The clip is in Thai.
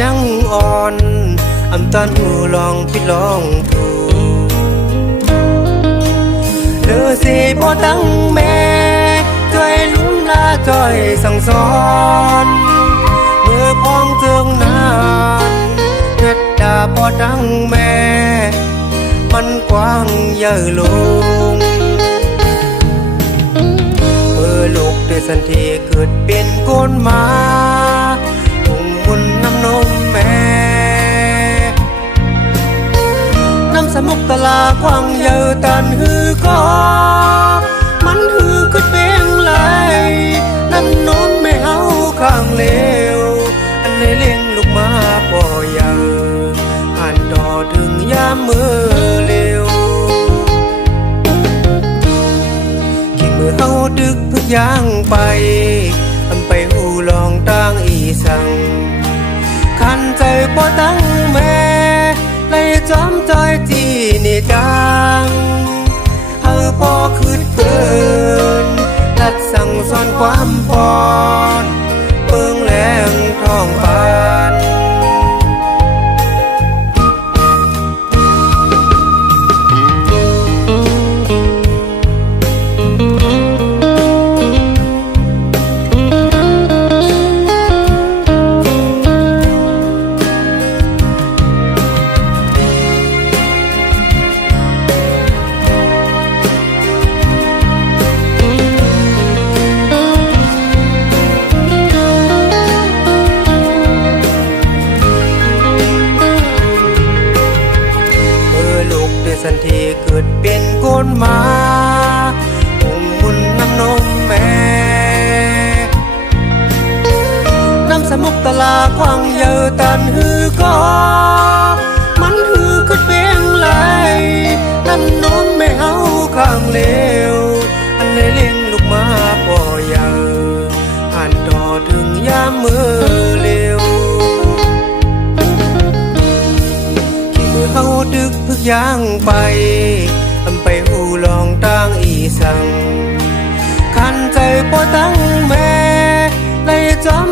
ยังอ่อนอำตันหูลองผิดลองถูกเลือสิบ่ตั้งแม่จอยลุ้มลาจอยสั่งสอนเมื่อพองเทิงนานเฮ็ดดาบ่ตั้งแม่มันกว้างใหญ่ลงเมื่อลูกได้สันทีเกิดเป็นคนมาน้ำนมแม่น้ำสมุกตลาควางเยอะตันฮือก็มันฮือขึ้นเปงไหลน้ำนมไม่เอาข้างเลวอันเลยเลี้ยงลูกมาปล่อยเยอะผ่านต่อถึงยามมือเร็วขี่มือเอาดึกพึกย่างไปไปหูลองตั้งอีสังขันใจบ่ตั้งแม่เลยจอมจอยจีนี่ดังเฮาพอคืดเกินตัดสั่งสอนความพรเปิงแรงท้องบ้านสันทีเกิดเป็นคนมาอุ่นน้ำนมแม่น้ำสมุกตลาควางเยอะตันฮือก็มันฮือขึ้นเปงไหลน้ำนมไม่เอาข้างเลวอันเลยเลี้ยงลูกมาปล่อยเยอะผ่านต่อถึงยามมือเร็วเฮาดึกพึกย่างไปไปหูลองตั้งอีสังขันใจบ่ตั้งแม่เลยจอม